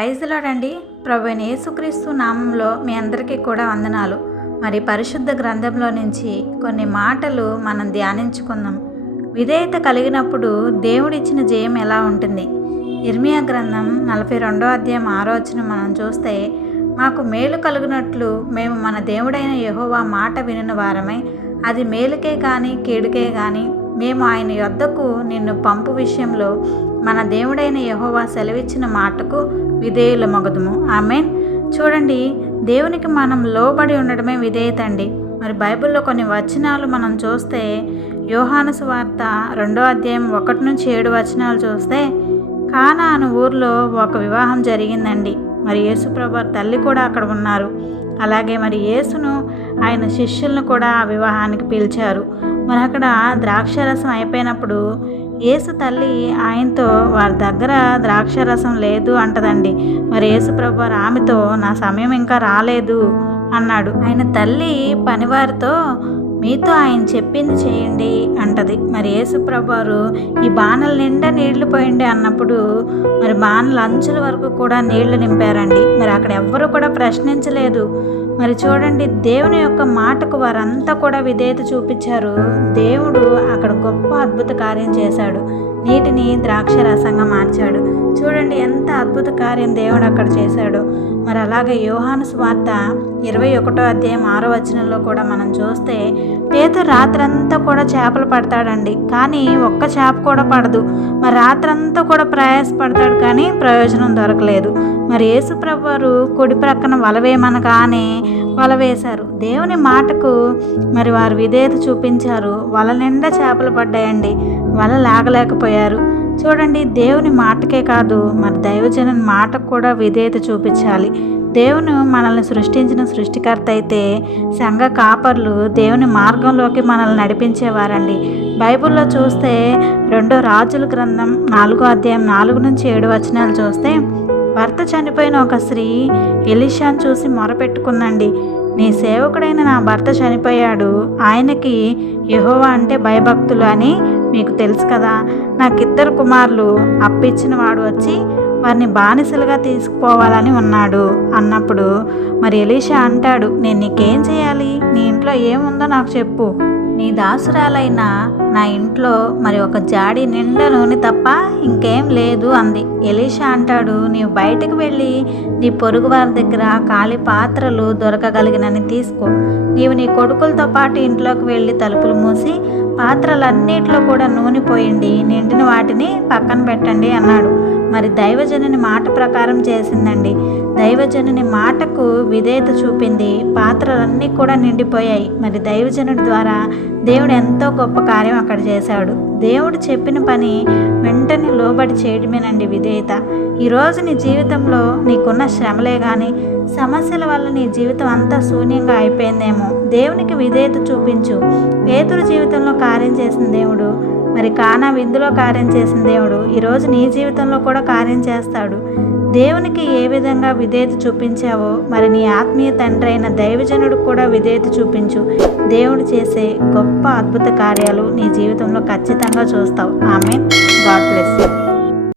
Praise lord అండి. ప్రభువైన యేసుక్రీస్తు నామంలో మీ అందరికీ కూడా వందనాలు. మరి పరిశుద్ధ గ్రంథంలో నుంచి కొన్ని మాటలు మనం ధ్యానించుకుందాం. విధేయత కలిగినప్పుడు దేవుడిచ్చిన జయం ఎలా ఉంటుంది? ఇర్మియా గ్రంథం 42వ అధ్యాయం 6వ వచనం మనం చూస్తే, మాకు మేలు కలుగునట్లు మేము మన దేవుడైన యెహోవా మాట వినిన వారమై, అది మేలుకే కానీ కీడుకే కానీ మేము ఆయన యొద్దకు నిన్ను పంపు విషయంలో మన దేవుడైన యెహోవా సెలవిచ్చిన మాటకు విధేయులమగుదుము. ఆమేన్. చూడండి, దేవునికి మనం లోబడి ఉండడమే విధేయత అండి. మరి బైబిల్లో కొన్ని వచనాలు మనం చూస్తే, యోహాను సువార్త 2వ అధ్యాయం 1 నుంచి 7 వచనాలు చూస్తే, కానాను ఊర్లో ఒక వివాహం జరిగిందండి. మరి యేసుప్రభు తల్లి కూడా అక్కడ ఉన్నారు. అలాగే మరి యేసును ఆయన శిష్యులను కూడా ఆ వివాహానికి పిలిచారు. మరి అక్కడ ద్రాక్షరసం అయిపోయినప్పుడు యేసు తల్లి ఆయనతో, వారి దగ్గర ద్రాక్షరసం లేదు అంటదండి. మరి యేసుప్రభు ఆమెతో, నా సమయం ఇంకా రాలేదు అన్నాడు. ఆయన తల్లి పనివారితో, మీతో ఆయన చెప్పింది చేయండి అంటది. మరి యేసుప్రభు ఈ బాణల నిండా నీళ్లు పోయండి అన్నప్పుడు మరి బాణల అంచుల వరకు కూడా నీళ్లు నింపారండి. మరి అక్కడ ఎవ్వరూ కూడా ప్రశ్నించలేదు. మరి చూడండి, దేవుని యొక్క మాటకు వారంతా కూడా విధేయత చూపించారు. దేవుడు అక్కడ గొప్ప అద్భుత కార్యం చేశాడు. నీటిని ద్రాక్షరసంగా మార్చాడు. చూడండి ఎంత అద్భుత కార్యం దేవుడు అక్కడ చేశాడు. మరి అలాగే యోహాను సువార్త 21వ అధ్యాయం 6వ వచనంలో కూడా మనం చూస్తే, పేతురు రాత్రంతా కూడా చేపలు పడతాడండి, కానీ ఒక్క చేప కూడా పడదు. మరి రాత్రంతా కూడా ప్రయాసపడతాడు, కానీ ప్రయోజనం దొరకలేదు. మరి యేసుప్రభు వారు కుడి ప్రక్కన వల వేయమనగానే వల వేశారు. దేవుని మాటకు మరి వారు విధేయత చూపించారు. వల నిండా చేపలు పడ్డాయండి, వల లాగలేకపోయారు. చూడండి, దేవుని మాటకే కాదు, మరి దైవజనుని మాటకు కూడా విధేయత చూపించాలి. దేవుని మనల్ని సృష్టించిన సృష్టికర్త అయితే, సంఘ కాపర్లు దేవుని మార్గంలోకి మనల్ని నడిపించేవారండి. బైబిల్లో చూస్తే 2 రాజుల గ్రంథం 4వ అధ్యాయం 4 నుంచి 7 వచనాలు చూస్తే, భర్త చనిపోయిన ఒక స్త్రీ ఎలీషాను చూసి మొరపెట్టుకుందండి. నీ సేవకుడైన నా భర్త చనిపోయాడు, ఆయనకి యెహోవా అంటే భయభక్తులు అని మీకు తెలుసు కదా. నాకు 2 కుమారులు, అప్పిచ్చిన వాడు వచ్చి వారిని బానిసలుగా తీసుకుపోవాలని ఉన్నాడు అన్నప్పుడు మరి ఎలీషా అంటాడు, నేను నీకేం చేయాలి? నీ ఇంట్లో ఏముందో నాకు చెప్పు. నీ దాసురాలైన నా ఇంట్లో మరి ఒక జాడి నిండా నూనె తప్ప ఇంకేం లేదు అంది. ఎలీషా అంటాడు, నీవు బయటకు వెళ్ళి నీ పొరుగు వారి దగ్గర ఖాళీ పాత్రలు దొరకగలిగినని తీసుకో. నీవు నీ కొడుకులతో పాటు ఇంట్లోకి వెళ్ళి తలుపులు మూసి పాత్రలన్నిటిలో కూడా నూనె పోయండి, నిండిన వాటిని పక్కన పెట్టండి అన్నాడు. మరి దైవజనుని మాట ప్రకారం చేసిందండి. దైవజనుని మాటకు విధేయత చూపింది. పాత్రలన్నీ కూడా నిండిపోయాయి. మరి దైవజనుడి ద్వారా దేవుడు ఎంతో గొప్ప కార్యం అక్కడ చేశాడు. దేవుడు చెప్పిన పని వెంటనే లోబడి చేయడమేనండి విధేయత. ఈరోజు నీ జీవితంలో నీకున్న శ్రమలే కానీ, సమస్యల వల్ల నీ జీవితం అంతా శూన్యంగా అయిపోయిందేమో. దేవునికి విధేయత చూపించు. పేతురు జీవితంలో కార్యం చేసిన దేవుడు, మరి కానా విందులో కార్యం చేసిన దేవుడు ఈరోజు నీ జీవితంలో కూడా కార్యం చేస్తాడు. దేవునికి ఏ విధంగా విధేయత చూపించావో మరి నీ ఆత్మీయ తండ్రి అయిన దైవజనుడు కూడా విధేయత చూపించు. దేవుడు చేసే గొప్ప అద్భుత కార్యాలు నీ జీవితంలో ఖచ్చితంగా చూస్తావు. ఆమేన్. God bless you.